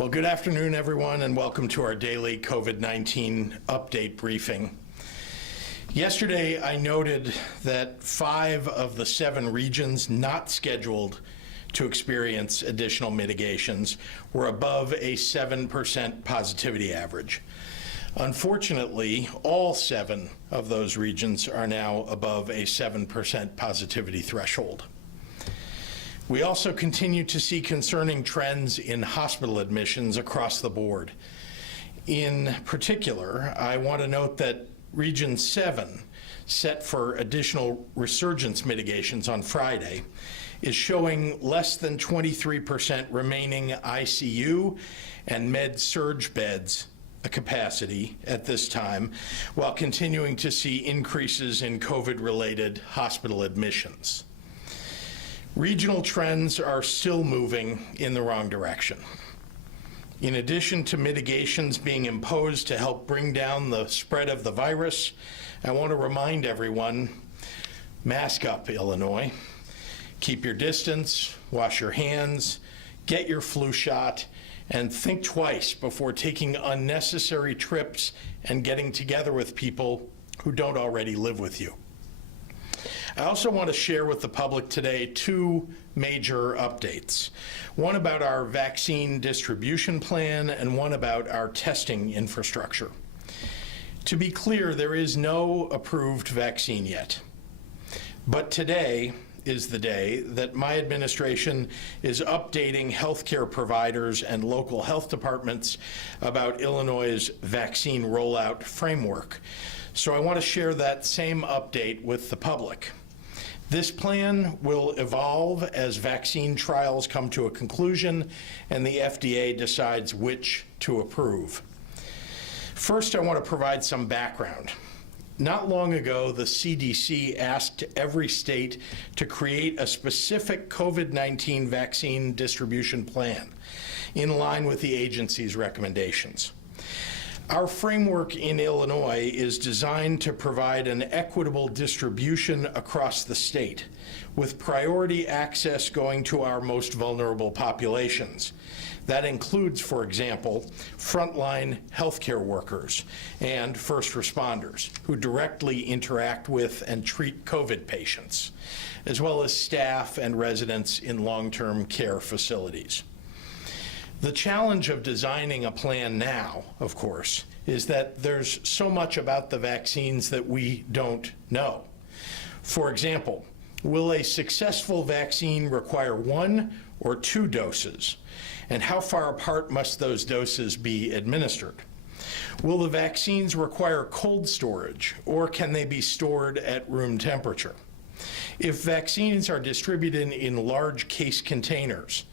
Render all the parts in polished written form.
Well, good afternoon, everyone, and welcome to our daily COVID-19 update briefing. Yesterday, I noted that 5 of the 7 regions not scheduled to experience additional mitigations were above a 7% positivity average. Unfortunately, all 7 of those regions are now above a 7% positivity threshold. We also continue to see concerning trends in hospital admissions across the board. In particular, I want to note that Region 7, set for additional resurgence mitigations on Friday, is showing less than 23% remaining ICU and med-surg beds capacity at this time, while continuing to see increases in COVID-related hospital admissions. Regional trends are still moving in the wrong direction. In addition to mitigations being imposed to help bring down the spread of the virus, I want to remind everyone, mask up, Illinois. Keep your distance, wash your hands, get your flu shot, and think twice before taking unnecessary trips and getting together with people who don't already live with you. I also want to share with the public today 2 major updates. One about our vaccine distribution plan and one about our testing infrastructure. To be clear, there is no approved vaccine yet. But today is the day that my administration is updating healthcare providers and local health departments about Illinois' vaccine rollout framework. So I want to share that same update with the public. This plan will evolve as vaccine trials come to a conclusion and the FDA decides which to approve. First, I want to provide some background. Not long ago, the CDC asked every state to create a specific COVID-19 vaccine distribution plan in line with the agency's recommendations. Our framework in Illinois is designed to provide an equitable distribution across the state, with priority access going to our most vulnerable populations. That includes, for example, frontline healthcare workers and first responders who directly interact with and treat COVID patients, as well as staff and residents in long-term care facilities. The challenge of designing a plan now, of course, is that there's so much about the vaccines that we don't know. For example, will a successful vaccine require 1 or 2 doses? And how far apart must those doses be administered? Will the vaccines require cold storage, or can they be stored at room temperature? If vaccines are distributed in large case containers,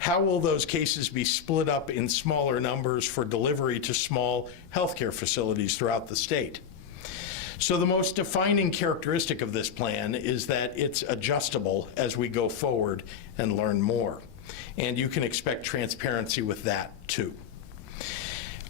how will those cases be split up in smaller numbers for delivery to small healthcare facilities throughout the state? So the most defining characteristic of this plan is that it's adjustable as we go forward and learn more. And you can expect transparency with that too.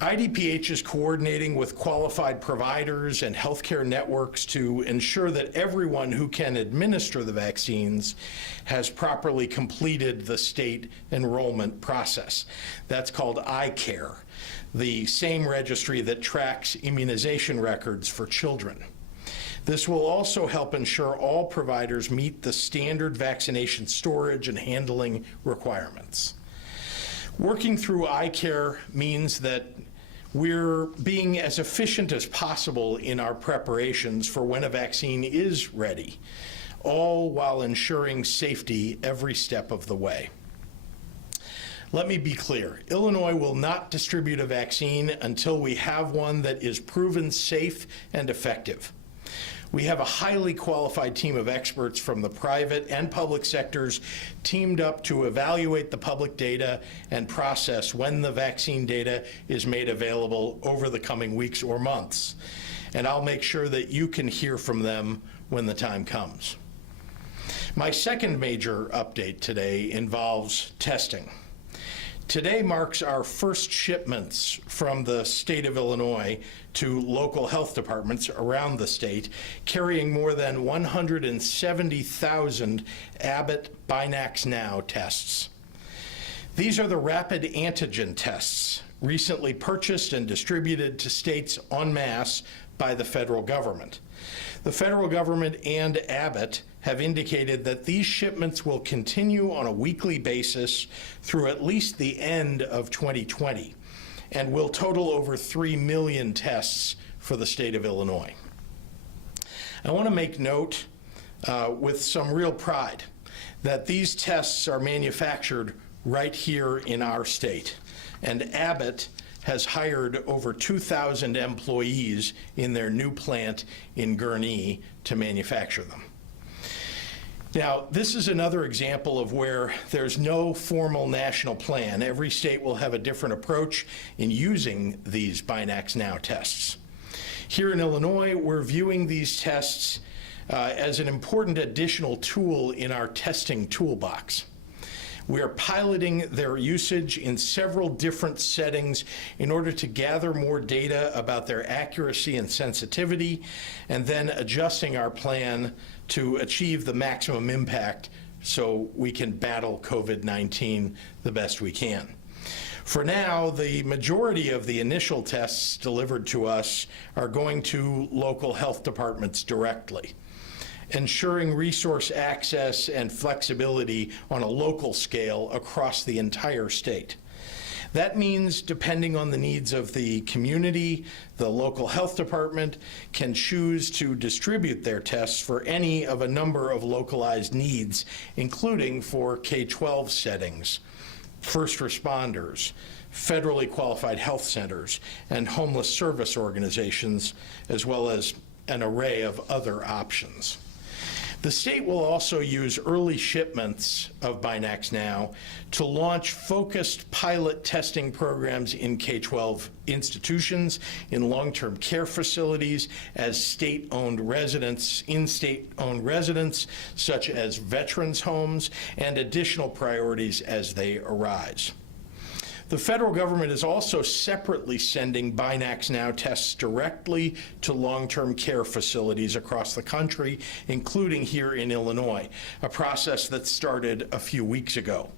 IDPH is coordinating with qualified providers and healthcare networks to ensure that everyone who can administer the vaccines has properly completed the state enrollment process. That's called iCare, the same registry that tracks immunization records for children. This will also help ensure all providers meet the standard vaccination storage and handling requirements. Working through iCare means that we're being as efficient as possible in our preparations for when a vaccine is ready, all while ensuring safety every step of the way. Let me be clear, Illinois will not distribute a vaccine until we have one that is proven safe and effective. We have a highly qualified team of experts from the private and public sectors teamed up to evaluate the public data and process when the vaccine data is made available over the coming weeks or months. And I'll make sure that you can hear from them when the time comes. My second major update today involves testing. Today marks our first shipments from the state of Illinois to local health departments around the state, carrying more than 170,000 Abbott Binax Now tests. These are the rapid antigen tests recently purchased and distributed to states en masse by the federal government. The federal government and Abbott have indicated that these shipments will continue on a weekly basis through at least the end of 2020 and will total over 3 million tests for the state of Illinois. I want to make note with some real pride that these tests are manufactured right here in our state, and Abbott has hired over 2,000 employees in their new plant in Gurnee to manufacture them. Now, this is another example of where there's no formal national plan. Every state will have a different approach in using these Binax Now tests. Here in Illinois, we're viewing these tests as an important additional tool in our testing toolbox. We are piloting their usage in several different settings in order to gather more data about their accuracy and sensitivity, and then adjusting our plan to achieve the maximum impact so we can battle COVID-19 the best we can. For now, the majority of the initial tests delivered to us are going to local health departments directly, ensuring resource access and flexibility on a local scale across the entire state. That means, depending on the needs of the community, the local health department can choose to distribute their tests for any of a number of localized needs, including for K-12 settings, first responders, federally qualified health centers, and homeless service organizations, as well as an array of other options. The state will also use early shipments of Binax Now to launch focused pilot testing programs in K-12 institutions, in long-term care facilities, as state-owned residents, in state-owned residents, such as veterans' homes, and additional priorities as they arise. The federal government is also separately sending Binax Now tests directly to long-term care facilities across the country, including here in Illinois, a process that started a few weeks ago.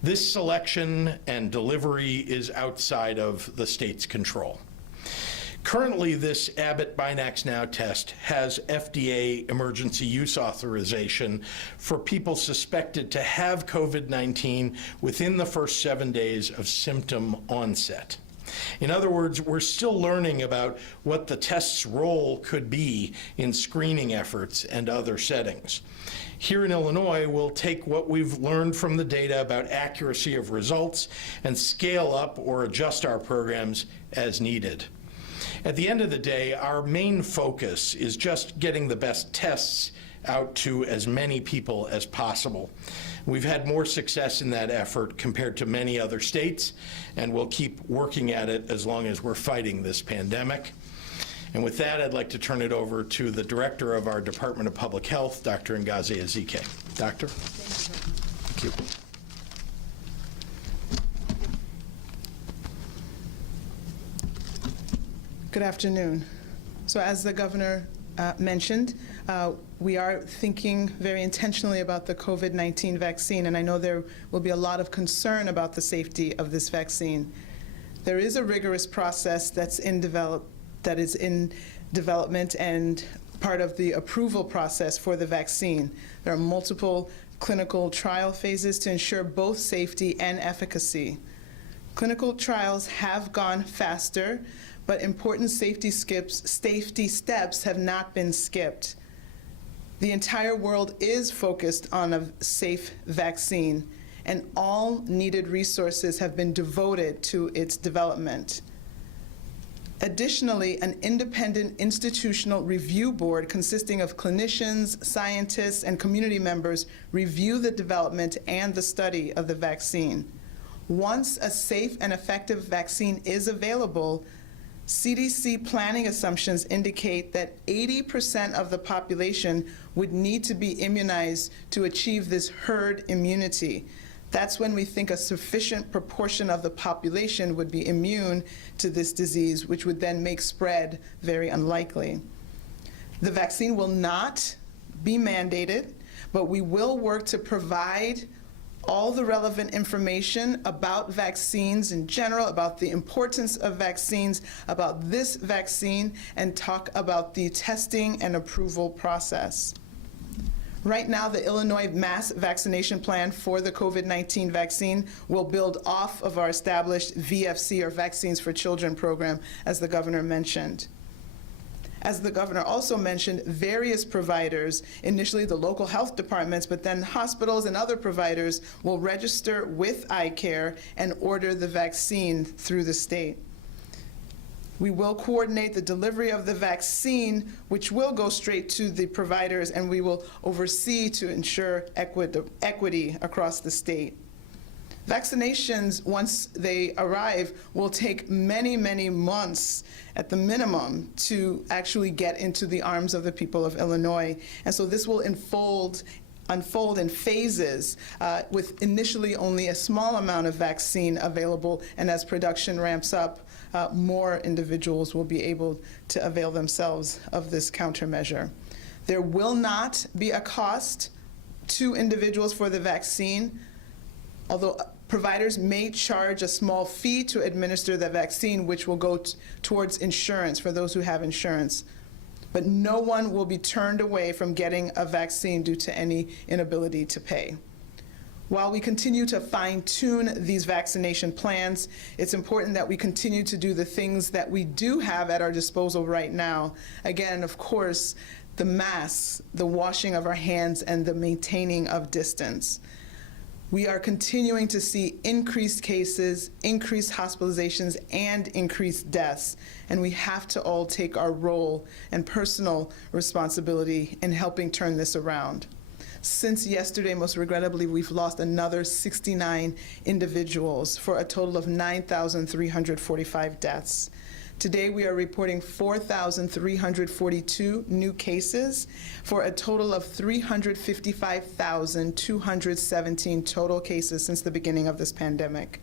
This selection and delivery is outside of the state's control. Currently, this Abbott Binax Now test has FDA emergency use authorization for people suspected to have COVID-19 within the first 7 days of symptom onset. In other words, we're still learning about what the test's role could be in screening efforts and other settings. Here in Illinois, we'll take what we've learned from the data about accuracy of results and scale up or adjust our programs as needed. At the end of the day, our main focus is just getting the best tests out to as many people as possible. We've had more success in that effort compared to many other states, and we'll keep working at it as long as we're fighting this pandemic. And with that, I'd like to turn it over to the director of our Department of Public Health, Dr. Ngozi Ezike. Doctor? Thank you. Good afternoon. So as the governor mentioned, we are thinking very intentionally about the COVID-19 vaccine, and I know there will be a lot of concern about the safety of this vaccine. There is a rigorous process that is in development and part of the approval process for the vaccine. There are multiple clinical trial phases to ensure both safety and efficacy. Clinical trials have gone faster, but important safety steps have not been skipped. The entire world is focused on a safe vaccine, and all needed resources have been devoted to its development. Additionally, an independent institutional review board consisting of clinicians, scientists, and community members review the development and the study of the vaccine. Once a safe and effective vaccine is available, CDC planning assumptions indicate that 80% of the population would need to be immunized to achieve this herd immunity. That's when we think a sufficient proportion of the population would be immune to this disease, which would then make spread very unlikely. The vaccine will not be mandated, but we will work to provide all the relevant information about vaccines in general, about the importance of vaccines, about this vaccine, and talk about the testing and approval process. Right now, the Illinois mass vaccination plan for the COVID-19 vaccine will build off of our established VFC, or Vaccines for Children program, as the governor mentioned. As the governor also mentioned, various providers, initially the local health departments, but then hospitals and other providers will register with iCare and order the vaccine through the state. We will coordinate the delivery of the vaccine, which will go straight to the providers, and we will oversee to ensure equity across the state. Vaccinations, once they arrive, will take many, many months at the minimum to actually get into the arms of the people of Illinois. And so this will unfold in phases, with initially only a small amount of vaccine available, and as production ramps up, more individuals will be able to avail themselves of this countermeasure. There will not be a cost to individuals for the vaccine, although providers may charge a small fee to administer the vaccine, which will go towards insurance for those who have insurance. But no one will be turned away from getting a vaccine due to any inability to pay. While we continue to fine-tune these vaccination plans, it's important that we continue to do the things that we do have at our disposal right now. Again, of course, the masks, the washing of our hands, and the maintaining of distance. We are continuing to see increased cases, increased hospitalizations, and increased deaths, and we have to all take our role and personal responsibility in helping turn this around. Since yesterday, most regrettably, we've lost another 69 individuals for a total of 9,345 deaths. Today, we are reporting 4,342 new cases for a total of 355,217 total cases since the beginning of this pandemic.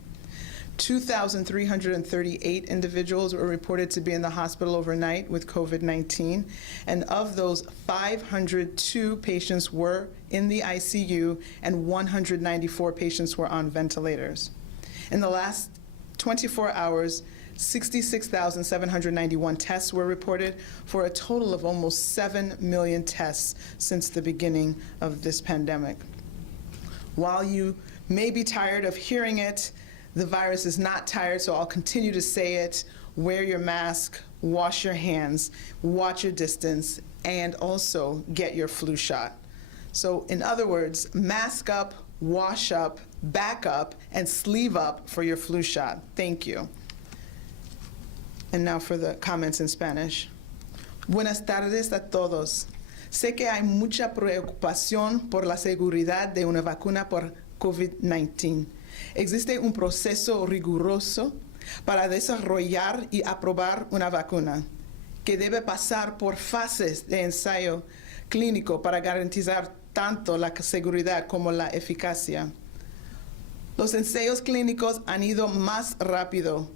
2,338 individuals were reported to be in the hospital overnight with COVID-19, and of those, 502 patients were in the ICU and 194 patients were on ventilators. In the last 24 hours, 66,791 tests were reported for a total of almost 7 million tests since the beginning of this pandemic. While you may be tired of hearing it, the virus is not tired, so I'll continue to say it. Wear your mask, wash your hands, watch your distance, and also get your flu shot. So in other words, mask up, wash up, back up, and sleeve up for your flu shot. Thank you. And now for the comments in Spanish. Buenas tardes a todos. Sé que hay mucha preocupación por la seguridad de una vacuna por COVID-19. Existe un proceso riguroso para desarrollar y aprobar una vacuna, que debe pasar por fases de ensayo clínico para garantizar tanto la seguridad como la eficacia. Los ensayos clínicos han ido más rápido,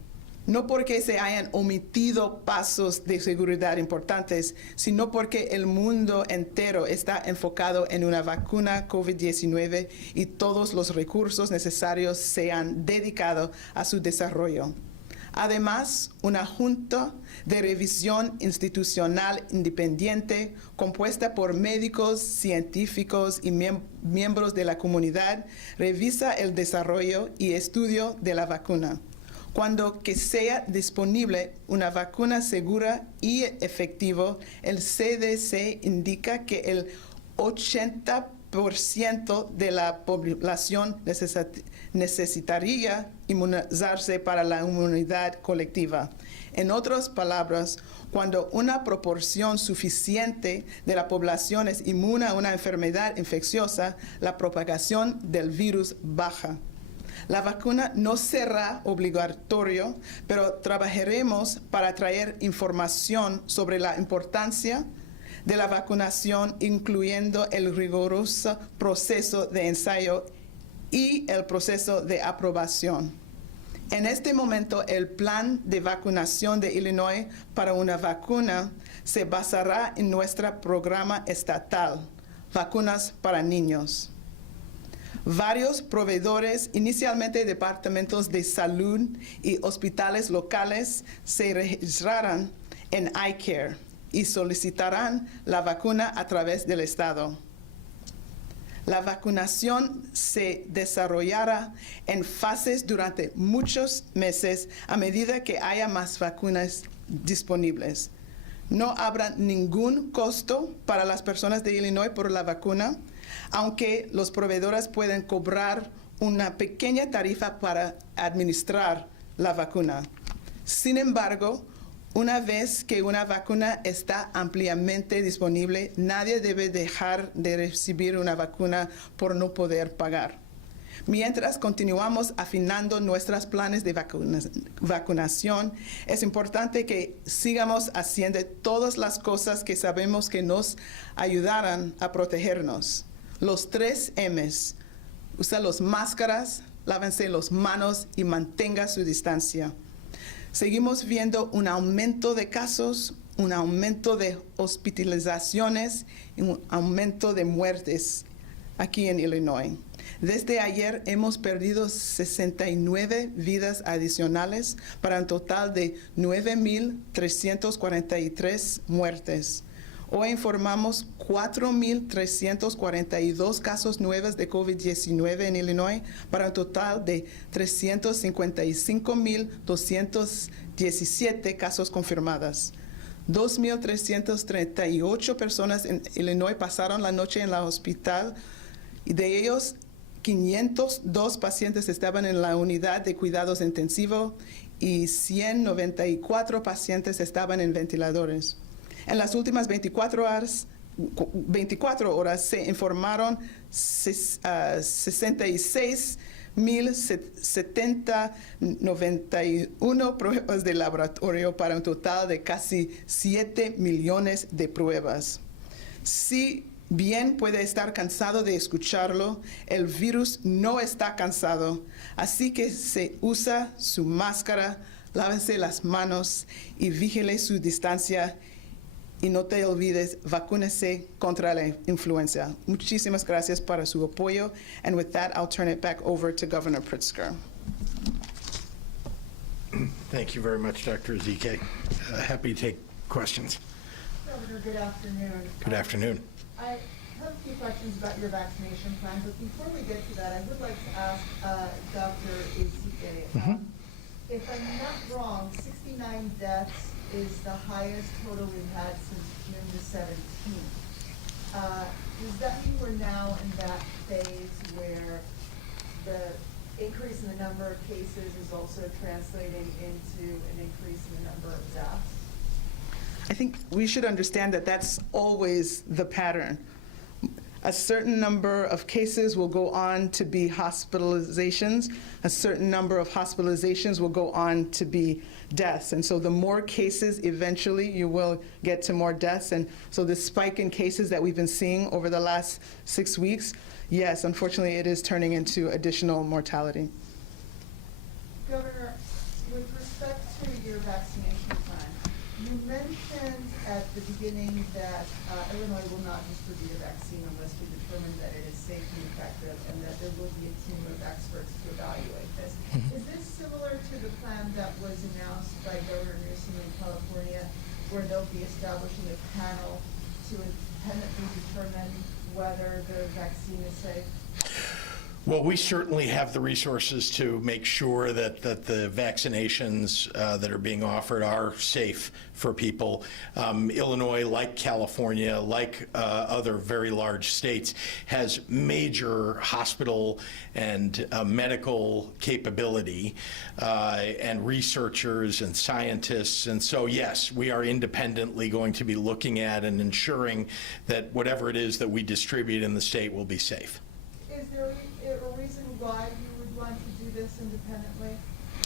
no porque se hayan omitido pasos de seguridad importantes, sino porque el mundo entero está enfocado en una vacuna COVID-19 y todos los recursos necesarios se han dedicado a su desarrollo. Además, una junta de revisión institucional independiente compuesta por médicos, científicos y miembros de la comunidad revisa el desarrollo y estudio de la vacuna. Cuando que sea disponible una vacuna segura y efectiva, el CDC indica que el 80% de la población necesitaría inmunizarse para la inmunidad colectiva. En otras palabras, cuando una proporción suficiente de la población es inmune a una enfermedad infecciosa, la propagación del virus baja. La vacuna no será obligatorio, pero trabajaremos para traer información sobre la importancia de la vacunación, incluyendo el riguroso proceso de ensayo y el proceso de aprobación. En este momento, el plan de vacunación de Illinois para una vacuna se basará en nuestro programa estatal, Vacunas para Niños. Varios proveedores, inicialmente departamentos de salud y hospitales locales, se registrarán en iCare y solicitarán la vacuna a través del Estado. La vacunación se desarrollará en fases durante muchos meses a medida que haya más vacunas disponibles. No habrá ningún costo para las personas de Illinois por la vacuna, aunque los proveedores pueden cobrar una pequeña tarifa para administrar la vacuna. Sin embargo, una vez que una vacuna está ampliamente disponible, nadie debe dejar de recibir una vacuna por no poder pagar. Mientras continuamos afinando nuestros planes de vacunación, es importante que sigamos haciendo todas las cosas que sabemos que nos ayudarán a protegernos. Los 3 M's. Usa las máscaras, lávense las manos y mantenga su distancia. Seguimos viendo un aumento de casos, un aumento de hospitalizaciones y un aumento de muertes aquí en Illinois. Desde ayer hemos perdido 69 vidas adicionales para un total de 9,343 muertes. Hoy informamos 4,342 casos nuevos de COVID-19 en Illinois para un total de 355,217 casos confirmados. 2,338 personas en Illinois pasaron la noche en el hospital y de ellos 502 pacientes estaban en la unidad de cuidados intensivos y 194 pacientes estaban en ventiladores. En las últimas 24 horas se informaron 66,791 pruebas de laboratorio para un total de casi 7 millones de pruebas. Si bien puede estar cansado de escucharlo, el virus no está cansado, así que se usa su máscara, lávese las manos y vigile su distancia. Y no te olvides, vacúnese contra la influenza. Muchísimas gracias para su apoyo. And with that, I'll turn it back over to Governor Pritzker. Thank you very much, Dr. Ezike. Happy to take questions. Governor, good afternoon. Good afternoon. I have a few questions about your vaccination plan, but before we get to that, I would like to ask Dr. Ezike. If I'm not wrong, 69 deaths is the highest total we've had since June the 17th. Does that mean we're now in that phase where the increase in the number of cases is also translating into an increase in the number of deaths? I think we should understand that that's always the pattern. A certain number of cases will go on to be hospitalizations. A certain number of hospitalizations will go on to be deaths. And so the more cases, eventually you will get to more deaths. And so the spike in cases that we've been seeing over the last 6 weeks, yes, unfortunately it is turning into additional mortality. Governor, with respect to your vaccination plan, you mentioned at the beginning that Illinois will not distribute a vaccine unless we determine that it is safe and effective, and that there will be a team of experts to evaluate this. Is this similar to the plan that was announced by Governor Newsom in California, where they'll be establishing a panel to independently determine whether the vaccine is safe? Well, we certainly have the resources to make sure that the vaccinations that are being offered are safe for people. Illinois, like California, like other very large states, has major hospital and medical capability and researchers and scientists. And so, yes, we are independently going to be looking at and ensuring that whatever it is that we distribute in the state will be safe. Is there a reason why you would want to do this independently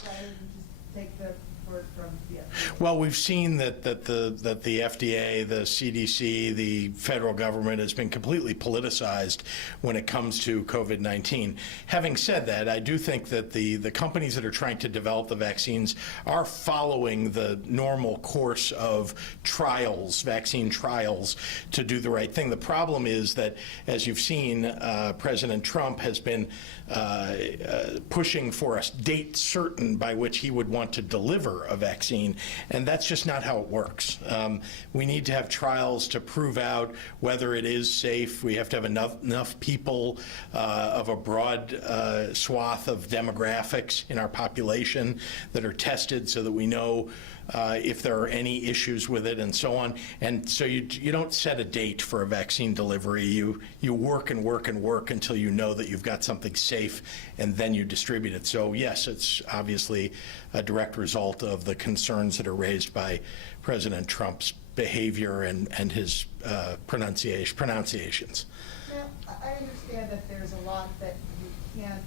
rather than just take the support from the FDA? Well, we've seen that the FDA, the CDC, the federal government has been completely politicized when it comes to COVID-19. Having said that, I do think that the companies that are trying to develop the vaccines are following the normal course of trials, vaccine trials, to do the right thing. The problem is that, as you've seen, President Trump has been pushing for a date certain by which he would want to deliver a vaccine, and that's just not how it works. We need to have trials to prove out whether it is safe. We have to have enough people of a broad swath of demographics in our population that are tested so that we know if there are any issues with it and so on. And so you don't set a date for a vaccine delivery. You work and work and work until you know that you've got something safe, and then you distribute it. So yes, it's obviously a direct result of the concerns that are raised by President Trump's behavior and his pronunciations. Now, I understand that there's a lot that you can't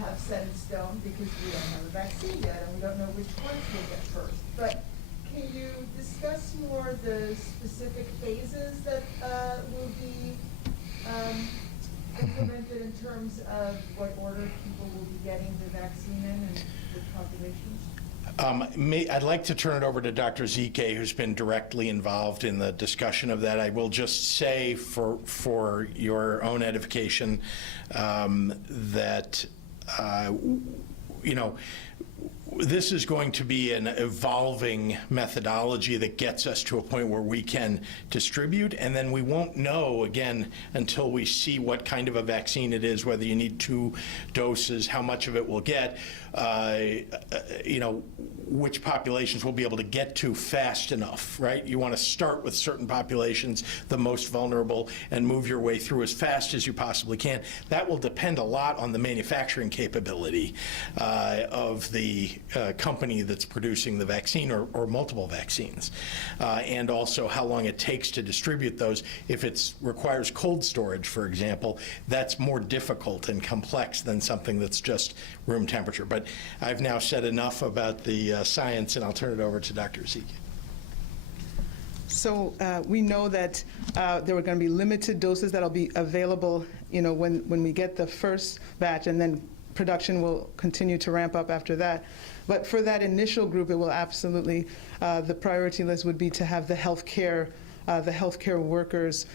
have set in stone because we don't have a vaccine yet and we don't know which ones we'll get first. But can you discuss more the specific phases that will be implemented in terms of what order people will be getting the vaccine in and which populations? I'd like to turn it over to Dr. Zike, who's been directly involved in the discussion of that. I will just say for your own edification that, this is going to be an evolving methodology that gets us to a point where we can distribute, and then we won't know, again, until we see what kind of a vaccine it is, whether you need 2 doses, how much of it we'll get, which populations we'll be able to get to fast enough, right? You want to start with certain populations, the most vulnerable, and move your way through as fast as you possibly can. That will depend a lot on the manufacturing capability of the company that's producing the vaccine or multiple vaccines, and also how long it takes to distribute those. If it requires cold storage, for example, that's more difficult and complex than something that's just room temperature. But I've now said enough about the science, and I'll turn it over to Dr. Zeke. So we know that there are going to be limited doses that'll be available, when we get the first batch, and then production will continue to ramp up after that. But for that initial group, it will absolutely, the priority list would be to have the healthcare workers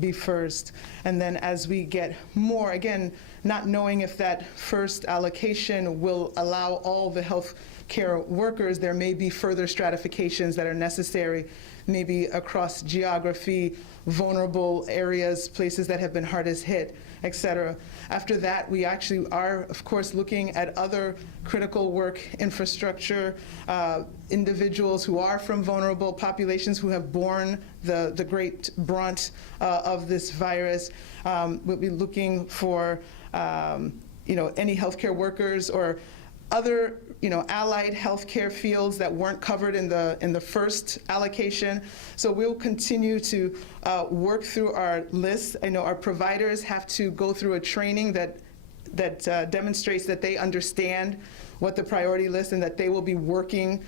be first. And then as we get more, again, not knowing if that first allocation will allow all the healthcare workers, there may be further stratifications that are necessary, maybe across geography, vulnerable areas, places that have been hardest hit, et cetera. After that, we actually are, of course, looking at other critical work infrastructure, individuals who are from vulnerable populations who have borne the great brunt of this virus. We'll be looking for, any healthcare workers or other, allied healthcare fields that weren't covered in the first allocation. So we'll continue to work through our list. I know our providers have to go through a training that demonstrates that they understand what the priority list and that they will be working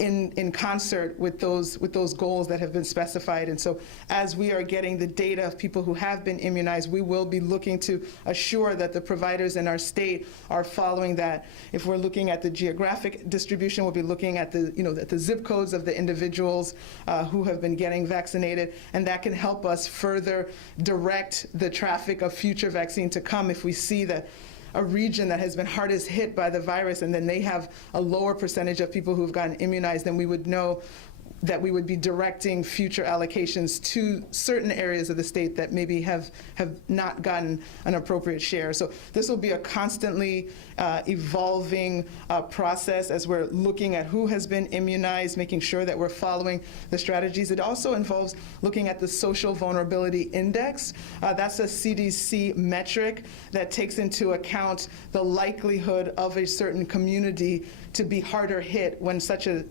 in concert with those goals that have been specified. And so as we are getting the data of people who have been immunized, we will be looking to assure that the providers in our state are following that. If we're looking at the geographic distribution, we'll be looking at the zip codes of the individuals who have been getting vaccinated, and that can help us further direct the traffic of future vaccine to come if we see that a region that has been hardest hit by the virus, and then they have a lower percentage of people who've gotten immunized, then we would know that we would be directing future allocations to certain areas of the state that maybe have not gotten an appropriate share. So this will be a constantly evolving process as we're looking at who has been immunized, making sure that we're following the strategies. It also involves looking at the social vulnerability index. That's a CDC metric that takes into account the likelihood of a certain community to be harder hit when such a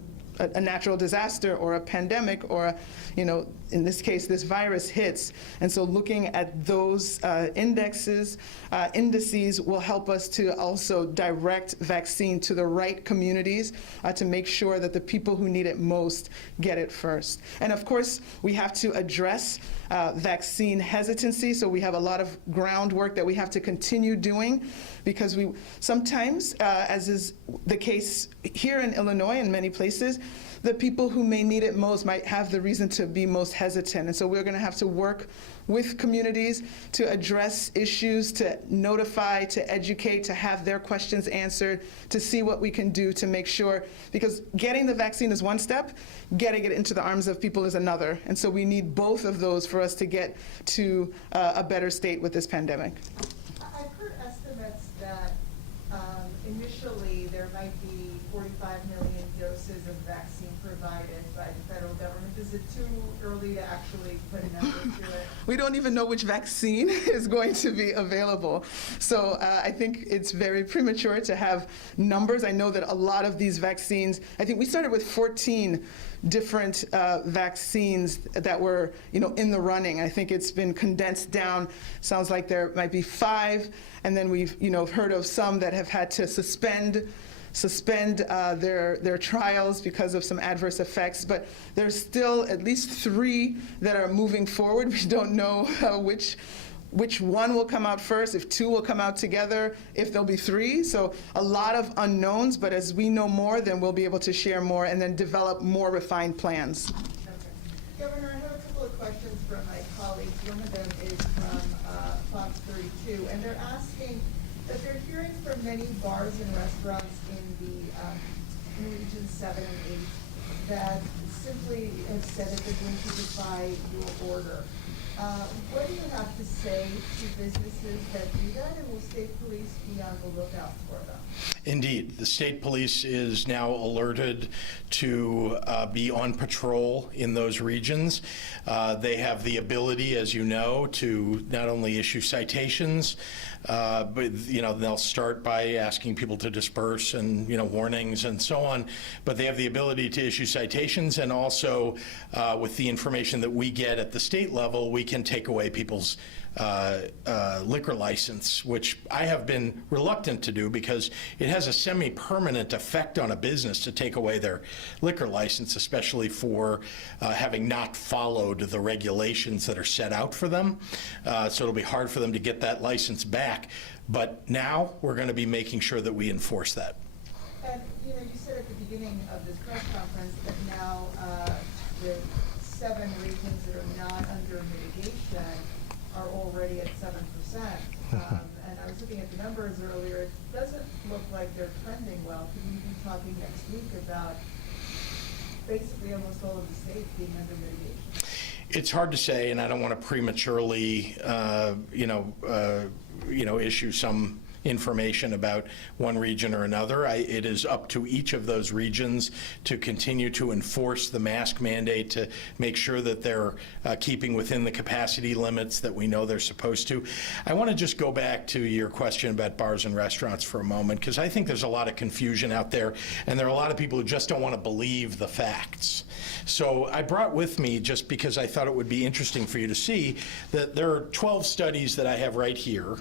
natural disaster or a pandemic or in this case, this virus hits. And so looking at those indices will help us to also direct vaccine to the right communities to make sure that the people who need it most get it first. And of course, we have to address vaccine hesitancy. So we have a lot of groundwork that we have to continue doing, because we sometimes, as is the case here in Illinois and many places, the people who may need it most might have the reason to be most hesitant. And so we're going to have to work with communities to address issues, to notify, to educate, to have their questions answered, to see what we can do to make sure, because getting the vaccine is one step, getting it into the arms of people is another. And so we need both of those for us to get to a better state with this pandemic. I've heard estimates that initially there might be 45 million doses of vaccine provided by the federal government. Is it too early to actually put a number to it? We don't even know which vaccine is going to be available. So I think it's very premature to have numbers. I know that a lot of these vaccines, I think we started with 14 different vaccines that were, in the running. I think it's been condensed down. Sounds like there might be 5, and then we've, heard of some that have had to suspend their trials because of some adverse effects, but there's still at least 3 that are moving forward. We don't know which one will come out first, if 2 will come out together, if there'll be 3. So a lot of unknowns, but as we know more, then we'll be able to share more and then develop more refined plans. Okay. Governor, I have a couple of questions from my colleagues. One of them is from Fox 32, and they're asking that they're hearing from many bars and restaurants in regions 7 and 8 that simply have said that they're going to defy your order. What do you have to say to businesses that do that, and will state police be on the lookout for them? Indeed. The state police is now alerted to be on patrol in those regions. They have the ability, as you know, to not only issue citations, but they'll start by asking people to disperse and warnings and so on. But they have the ability to issue citations, and also with the information that we get at the state level, we can take away people's liquor license, which I have been reluctant to do because it has a semi-permanent effect on a business to take away their liquor license, especially for having not followed the regulations that are set out for them. So it'll be hard for them to get that license back. But now we're going to be making sure that we enforce that. And you said at the beginning of this press conference that now the 7 regions that are not under mitigation are already at 7%. And I was looking at the numbers earlier. It doesn't look like they're trending well. Could we be talking next week about basically almost all of the states being under mitigation? It's hard to say, and I don't want to prematurely, issue some information about one region or another. It is up to each of those regions to continue to enforce the mask mandate, to make sure that they're keeping within the capacity limits that we know they're supposed to. I want to just go back to your question about bars and restaurants for a moment, because I think there's a lot of confusion out there, and there are a lot of people who just don't want to believe the facts. So I brought with me, just because I thought it would be interesting for you to see, that there are 12 studies that I have right here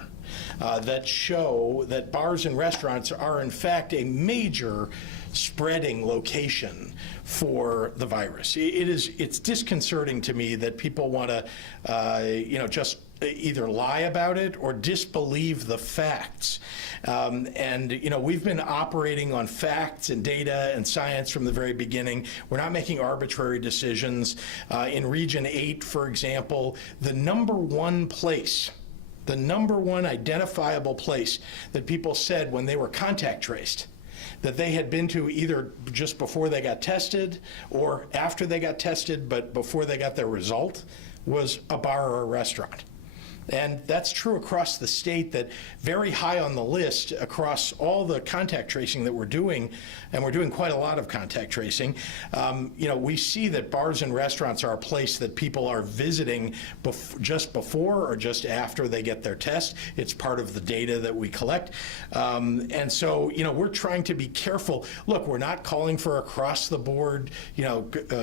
that show that bars and restaurants are in fact a major spreading location for the virus. It's disconcerting to me that people want to just either lie about it or disbelieve the facts. We've been operating on facts and data and science from the very beginning. We're not making arbitrary decisions. In Region 8, for example, the number one identifiable place that people said when they were contact traced that they had been to either just before they got tested or after they got tested, but before they got their result, was a bar or a restaurant. And that's true across the state, that very high on the list across all the contact tracing that we're doing, and we're doing quite a lot of contact tracing. We see that bars and restaurants are a place that people are visiting just before or just after they get their test. It's part of the data that we collect. And so, we're trying to be careful. Look, we're not calling for across the board,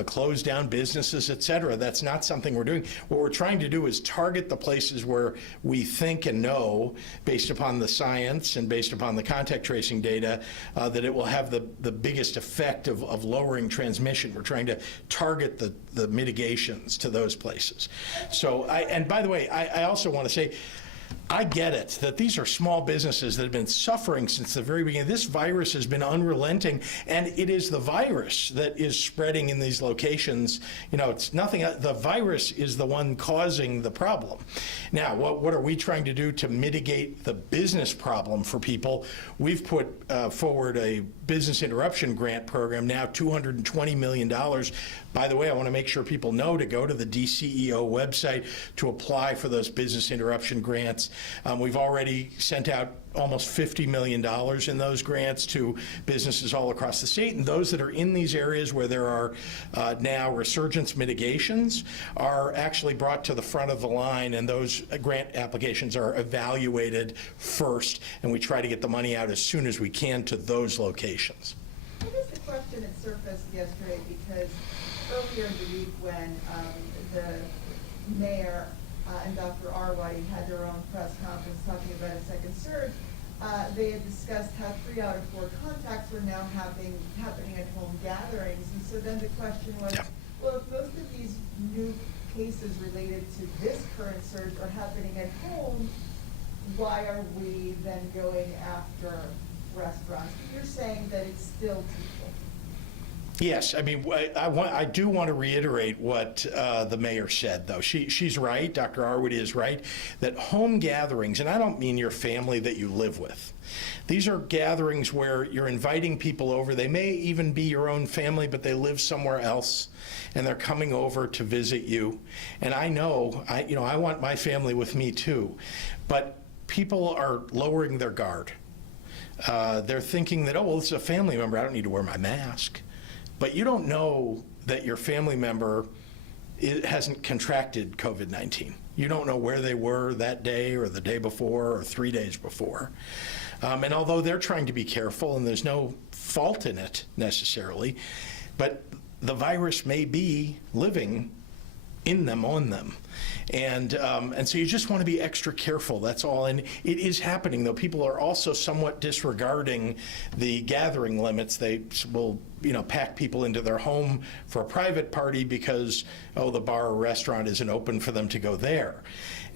close down businesses, et cetera. That's not something we're doing. What we're trying to do is target the places where we think and know, based upon the science and based upon the contact tracing data, that it will have the biggest effect of lowering transmission. We're trying to target the mitigations to those places. So, and by the way, I also want to say, I get it that these are small businesses that have been suffering since the very beginning. This virus has been unrelenting, and it is the virus that is spreading in these locations. It's nothing. The virus is the one causing the problem. Now, what are we trying to do to mitigate the business problem for people? We've put forward a business interruption grant program, now $220 million. By the way, I want to make sure people know to go to the DCEO website to apply for those business interruption grants. We've already sent out almost $50 million in those grants to businesses all across the state, and those that are in these areas where there are now resurgence mitigations are actually brought to the front of the line, and those grant applications are evaluated first, and we try to get the money out as soon as we can to those locations. I guess the question that surfaced yesterday, because earlier in the week when the mayor and Dr. Arwady had their own press conference talking about a second surge, they had discussed how 3 out of 4 contacts were now happening at home gatherings. And so then the question was, well, if most of these new cases related to this current surge are happening at home, why are we then going after restaurants? You're saying that it's still people. Yes, I mean, I do want to reiterate what the mayor said, though. She's right, Dr. Arwady is right, that home gatherings, and I don't mean your family that you live with. These are gatherings where you're inviting people over. They may even be your own family, but they live somewhere else, and they're coming over to visit you. And I know, I want my family with me too, but people are lowering their guard. They're thinking that, oh, well, it's a family member, I don't need to wear my mask. But you don't know that your family member hasn't contracted COVID-19. You don't know where they were that day or the day before or 3 days before. And although they're trying to be careful, and there's no fault in it necessarily, but the virus may be living in them, on them. And so you just want to be extra careful, that's all. And it is happening, though. People are also somewhat disregarding the gathering limits. They will, pack people into their home for a private party because, the bar or restaurant isn't open for them to go there.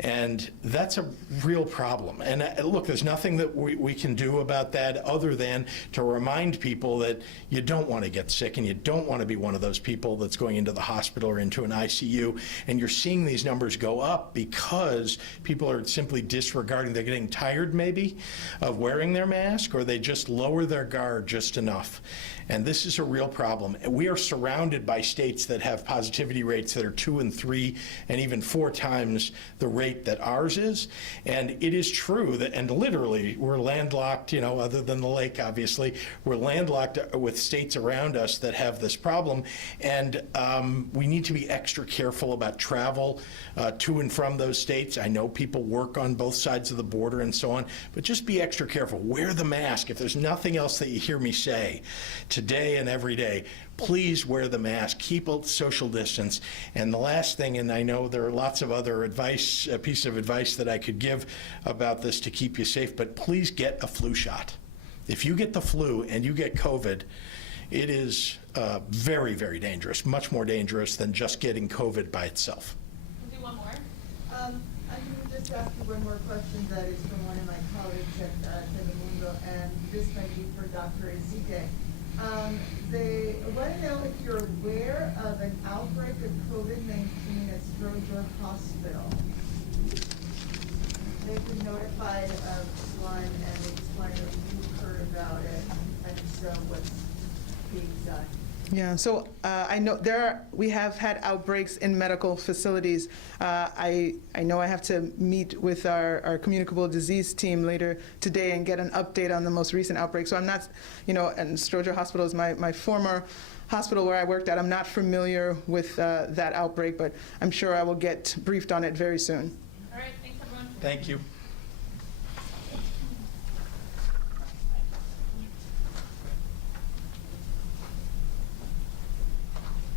And that's a real problem. And look, there's nothing that we can do about that other than to remind people that you don't want to get sick, and you don't want to be one of those people that's going into the hospital or into an ICU. And you're seeing these numbers go up because people are simply disregarding. They're getting tired, maybe, of wearing their mask, or they just lower their guard just enough. And this is a real problem. We are surrounded by states that have positivity rates that are 2 and 3 and even 4 times the rate that ours is. And it is true that, and literally, we're landlocked, other than the lake, obviously, we're landlocked with states around us that have this problem. And we need to be extra careful about travel to and from those states. I know people work on both sides of the border and so on, but just be extra careful. Wear the mask. If there's nothing else that you hear me say today and every day, please wear the mask, keep a social distance. And the last thing, and I know there are lots of other pieces of advice that I could give about this to keep you safe, but please get a flu shot. If you get the flu and you get COVID, it is very, very dangerous, much more dangerous than just getting COVID by itself. We'll do one more. I can just ask you one more question that is from one of my colleagues at Telemundo, and this might be for Dr. Ezike. They want to know if you're aware of an outbreak of COVID-19 at Stroger Hospital. They've been notified of one, and they just want to know if you've heard about it, and if so, what's being done. Yeah, so I know we have had outbreaks in medical facilities. I know I have to meet with our communicable disease team later today and get an update on the most recent outbreak. So I'm not, and Stroger Hospital is my former hospital where I worked at. I'm not familiar with that outbreak, but I'm sure I will get briefed on it very soon. All right, thanks everyone. Thank you.